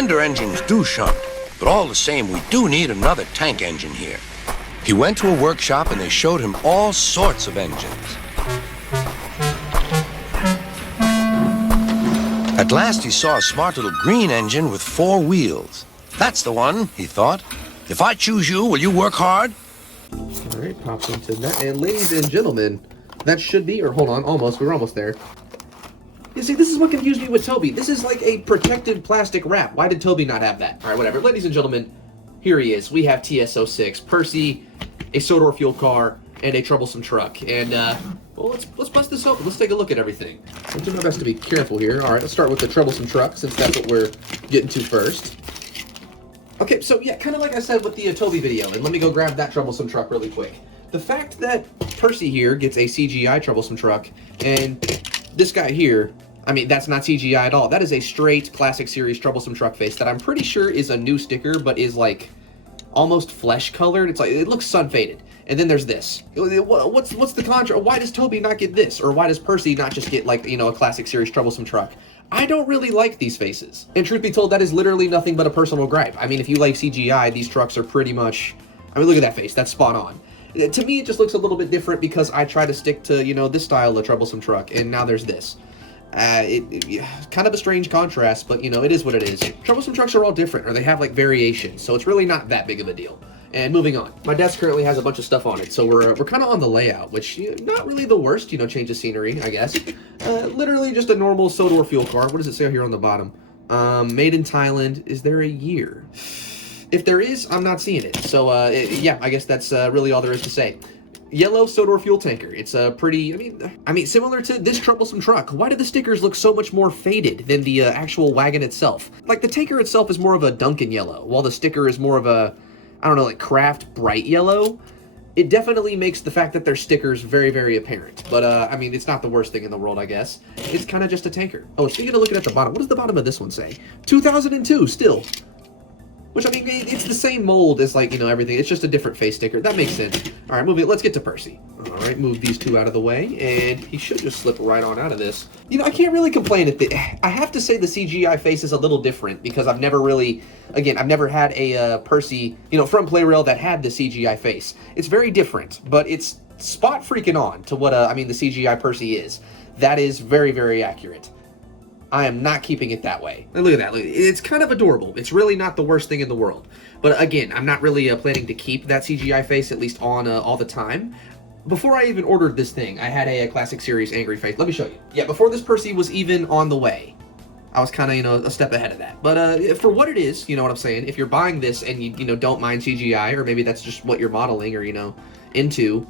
Fender engines do shunt, but all the same, we do need another tank engine here. He went to a workshop and they showed him all sorts of engines. At last he saw a smart little green engine with 4 wheels. That's the one, he thought. If I choose you, will you work hard? All right, pops into that. And ladies and gentlemen, that should be, or hold on, almost, we were almost there. You see, this is what confused me with Toby. This is like a protected plastic wrap. Why did Toby not have that? All right, whatever. Ladies and gentlemen, here he is. We have TS-06, Percy, a Sodor fuel car, and a troublesome truck. And, well, let's bust this open. Let's take a look at everything. I'll do my best to be careful here. All right, let's start with the troublesome truck, since that's what we're getting to first. Okay, so yeah, kind of like I said with the Toby video, and let me go grab that troublesome truck really quick. The fact that Percy here gets a CGI troublesome truck, and this guy here, I mean, that's not CGI at all. That is a straight Classic Series troublesome truck face that I'm pretty sure is a new sticker, but is like almost flesh colored. It's like, it looks sun faded. And then there's this. What's the contrast? Why does Toby not get this? Or why does Percy not just get, like, you know, a Classic Series troublesome truck? I don't really like these faces. And truth be told, that is literally nothing but a personal gripe. I mean, if you like CGI, these trucks are pretty much, I mean, look at that face. That's spot on. To me, it just looks a little bit different because I try to stick to, you know, this style of troublesome truck, and now there's this. Kind of a strange contrast, but, you know, it is what it is. Troublesome trucks are all different, or they have, like, variations, so it's really not that big of a deal. And moving on. My desk currently has a bunch of stuff on it, so we're kind of on the layout, which, not really the worst, you know, change of scenery, I guess. Literally just a normal Sodor fuel car. What does it say here on the bottom? Made in Thailand. Is there a year? If there is, I'm not seeing it. So, yeah, I guess that's really all there is to say. Yellow Sodor fuel tanker. It's a pretty, I mean, similar to this troublesome truck. Why do the stickers look so much more faded than the actual wagon itself? Like, the tanker itself is more of a Duncan yellow, while the sticker is more of a, I don't know, like craft bright yellow. It definitely makes the fact that they're stickers very, very apparent. But, I mean, it's not the worst thing in the world, I guess. It's kind of just a tanker. Oh, speaking of looking at the bottom, what does the bottom of this one say? 2002, still. Which, I mean, it's the same mold as, like, you know, everything. It's just a different face sticker. That makes sense. All right, let's get to Percy. All right, move these two out of the way, and he should just slip right on out of this. You know, I can't really complain at the... I have to say the CGI face is a little different, because I've never really... Again, I've never had a Percy, you know, from Plarail that had the CGI face. It's very different, but it's spot freaking on to what, I mean, the CGI Percy is. That is very, very accurate. I am not keeping it that way. Look at that. Look, it's kind of adorable. It's really not the worst thing in the world. But again, I'm not really planning to keep that CGI face, at least on all the time. Before I even ordered this thing, I had a Classic Series angry face. Let me show you. Yeah, before this Percy was even on the way, I was kind of, you know, a step ahead of that. But for what it is, you know what I'm saying? If you're buying this and you know, don't mind CGI, or maybe that's just what you're modeling or, you know, into,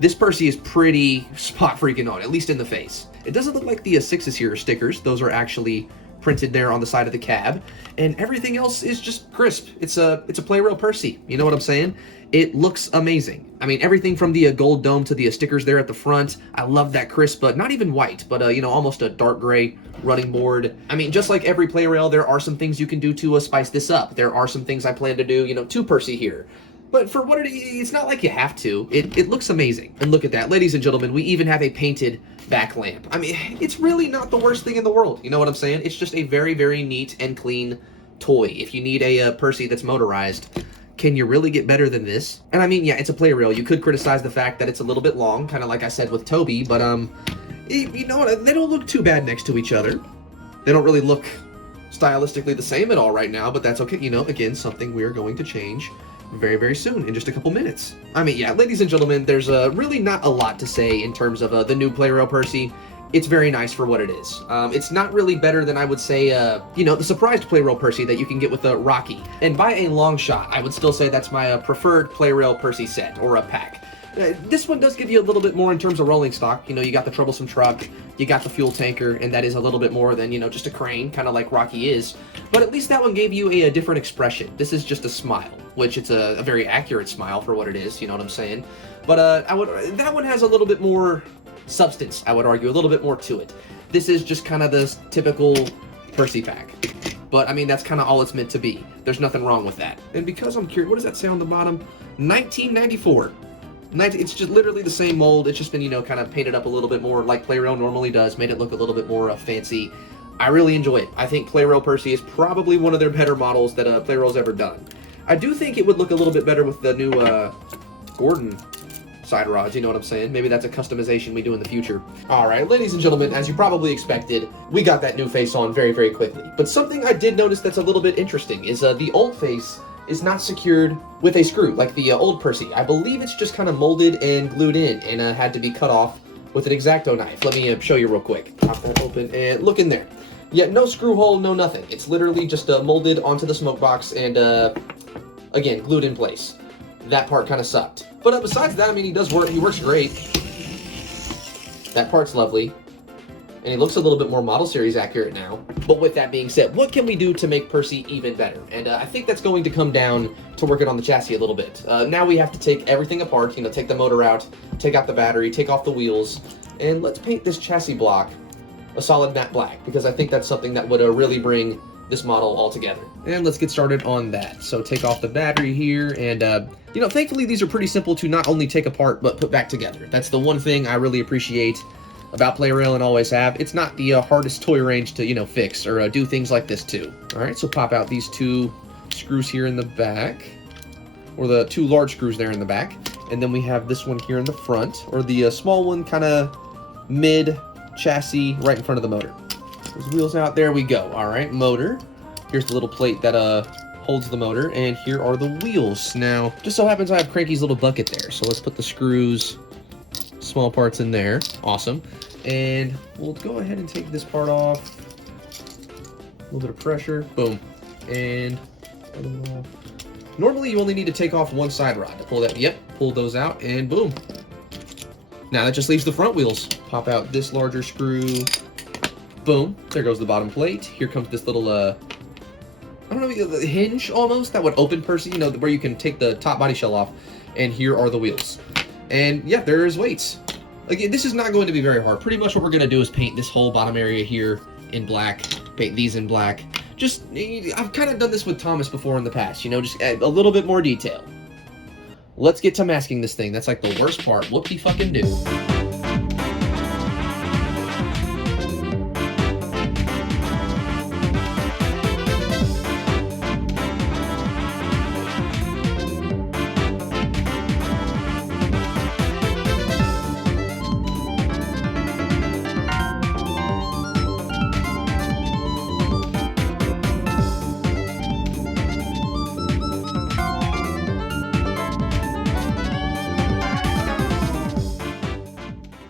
this Percy is pretty spot freaking on, at least in the face. It doesn't look like the 6s here are stickers. Those are actually printed there on the side of the cab. And everything else is just crisp. It's a Plarail Percy. You know what I'm saying? It looks amazing. I mean, everything from the gold dome to the stickers there at the front. I love that crisp, but not even white, but, you know, almost a dark gray running board. I mean, just like every Plarail, there are some things you can do to spice this up. There are some things I plan to do, you know, to Percy here. But for what it is, it's not like you have to. It looks amazing. And look at that. Ladies and gentlemen, we even have a painted back lamp. I mean, it's really not the worst thing in the world. You know what I'm saying? It's just a very, very neat and clean toy. If you need a Percy that's motorized, can you really get better than this? And I mean, yeah, it's a Plarail. You could criticize the fact that it's a little bit long, kind of like I said with Toby, but, you know what? They don't look too bad next to each other. They don't really look stylistically the same at all right now, but that's okay. You know, again, something we are going to change very, very soon, in just a couple minutes. I mean, yeah, ladies and gentlemen, there's really not a lot to say in terms of the new Plarail Percy. It's very nice for what it is. It's not really better than, I would say, you know, the surprised Plarail Percy that you can get with a Rocky. And by a long shot, I would still say that's my preferred Plarail Percy set, or a pack. This one does give you a little bit more in terms of rolling stock. You know, you got the troublesome truck, you got the fuel tanker, and that is a little bit more than, you know, just a crane, kind of like Rocky is. But at least that one gave you a different expression. This is just a smile, which it's a very accurate smile for what it is, you know what I'm saying? But that one has a little bit more substance, I would argue, a little bit more to it. This is just kind of this typical Percy pack. But, I mean, that's kind of all it's meant to be. There's nothing wrong with that. And because I'm curious, what does that say on the bottom? 1994. It's just literally the same mold. It's just been, you know, kind of painted up a little bit more like Plarail normally does, made it look a little bit more fancy. I really enjoy it. I think Plarail PERCY is probably one of their better models that Plarail's ever done. I do think it would look a little bit better with the new Gordon side rods, you know what I'm saying? Maybe that's a customization we do in the future. All right, ladies and gentlemen, as you probably expected, we got that new face on very, very quickly. But something I did notice that's a little bit interesting is the old face is not secured with a screw like the old PERCY. I believe it's just kind of molded and glued in and had to be cut off with an X-Acto knife. Let me show you real quick. Pop that open and look in there. Yeah, no screw hole, no nothing. It's literally just molded onto the smoke box and, again, glued in place. That part kind of sucked. But besides that, I mean, he does work. He works great. That part's lovely. And he looks a little bit more model series accurate now. But with that being said, what can we do to make PERCY even better? And I think that's going to come down to working on the chassis a little bit. Now we have to take everything apart, you know, take the motor out, take out the battery, take off the wheels, and let's paint this chassis block a solid matte black, because I think that's something that would really bring this model all together. And let's get started on that. So take off the battery here, and you know, thankfully these are pretty simple to not only take apart but put back together. That's the one thing I really appreciate about Plarail and always have. It's not the hardest toy range to, you know, fix or do things like this too. All right, so pop out these two screws here in the back, or the two large screws there in the back, and then we have this one here in the front, or the small one kind of mid chassis right in front of the motor. Those wheels out, there we go. All right, motor. Here's the little plate that holds the motor, and here are the wheels. Now, just so happens I have Cranky's little bucket there, so let's put the screws, small parts in there. Awesome. And we'll go ahead and take this part off. A little bit of pressure. Boom. And normally you only need to take off one side rod to pull that. Yep, pull those out, and boom. Now that just leaves the front wheels. Pop out this larger screw. Boom. There goes the bottom plate. Here comes this little, I don't know, the hinge almost that would open PERCY, you know, where you can take the top body shell off. And here are the wheels. And yeah, there's weights. Again, this is not going to be very hard. Pretty much what we're going to do is paint this whole bottom area here in black. Paint these in black. Just, I've kind of done this with Thomas before in the past, you know, just add a little bit more detail. Let's get to masking this thing. That's like the worst part. Whoop-de-fucking-do.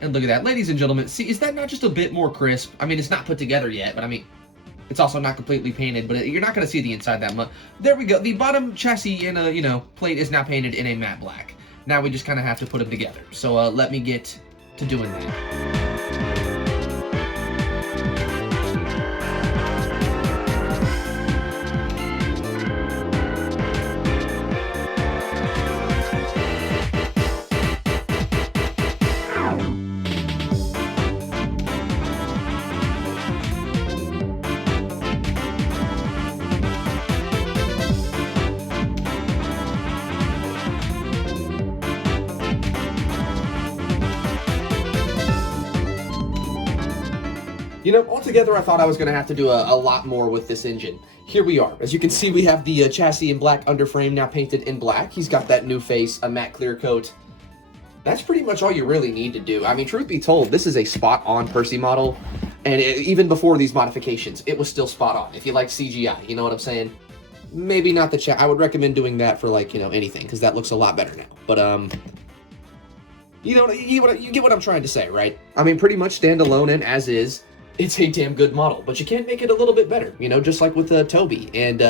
And look at that. Ladies and gentlemen, see, is that not just a bit more crisp? I mean, it's not put together yet, but I mean, it's also not completely painted, but you're not going to see the inside that much. There we go. The bottom chassis and, you know, plate is now painted in a matte black. Now we just kind of have to put them together. So let me get to doing that. You know, altogether I thought I was going to have to do a lot more with this engine. Here we are. As you can see, we have the chassis in black underframe now painted in black. He's got that new face, a matte clear coat. That's pretty much all you really need to do. I mean, truth be told, this is a spot-on PERCY model. And even before these modifications, it was still spot-on. If you like CGI, you know what I'm saying? Maybe not the I would recommend doing that for, like, you know, anything, because that looks a lot better now. But, you know, you get what I'm trying to say, right? I mean, pretty much standalone and as is, it's a damn good model, but you can make it a little bit better, you know, just like with Toby. And,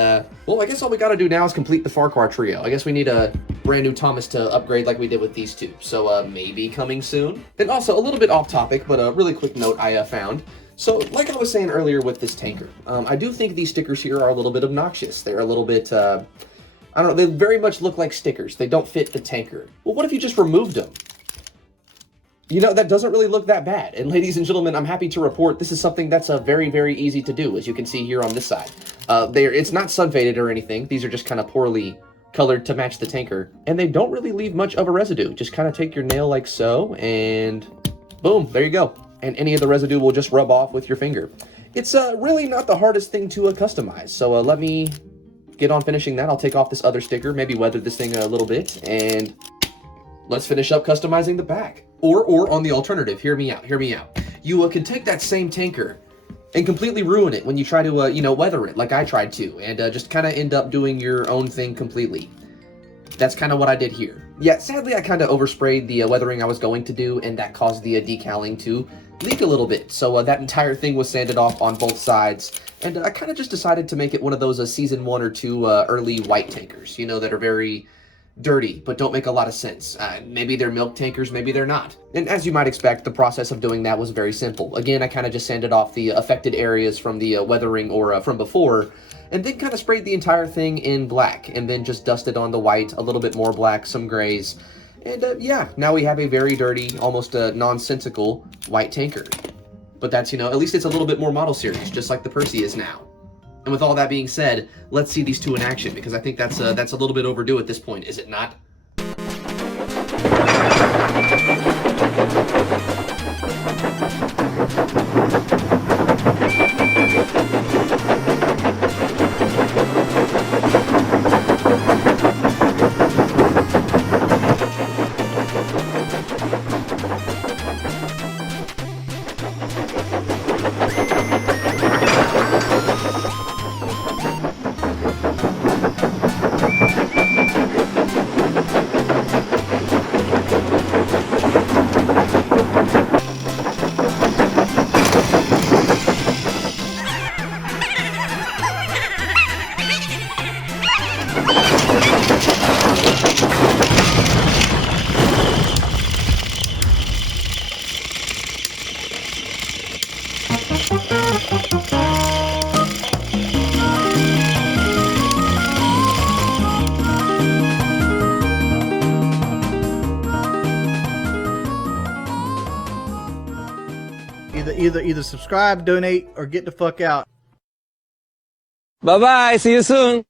well, I guess all we got to do now is complete the Farquhar trio. I guess we need a brand new Thomas to upgrade like we did with these two. So, maybe coming soon. And also, a little bit off topic, but a really quick note I found. So, like I was saying earlier with this tanker, I do think these stickers here are a little bit obnoxious. They're a little bit, I don't know, they very much look like stickers. They don't fit the tanker. Well, what if you just removed them? You know, that doesn't really look that bad. And ladies and gentlemen, I'm happy to report this is something that's very, very easy to do, as you can see here on this side. It's not sun faded or anything. These are just kind of poorly colored to match the tanker. And they don't really leave much of a residue. Just kind of take your nail like so, and boom, there you go. And any of the residue will just rub off with your finger. It's really not the hardest thing to customize. So let me get on finishing that. I'll take off this other sticker, maybe weather this thing a little bit, and let's finish up customizing the back. Or on the alternative, hear me out. You can take that same tanker and completely ruin it when you try to, weather it like I tried to, and just kind of end up doing your own thing completely. That's kind of what I did here. Yeah, sadly I kind of oversprayed the weathering I was going to do, and that caused the decaling to leak a little bit. So that entire thing was sanded off on both sides, and I kind of just decided to make it one of those season 1 or 2 early white tankers, that are very dirty but don't make a lot of sense. Maybe they're milk tankers, maybe they're not. And as you might expect, the process of doing that was very simple. Again, I kind of just sanded off the affected areas from the weathering or from before, and then kind of sprayed the entire thing in black, and then just dusted on the white, a little bit more black, some grays, and yeah, now we have a very dirty, almost nonsensical white tanker. But that's, at least it's a little bit more model series, just like the PERCY is now. And with all that being said, let's see these two in action, because I think that's a little bit overdue at this point, is it not? Either subscribe, donate, or get the fuck out. Bye bye. See you soon.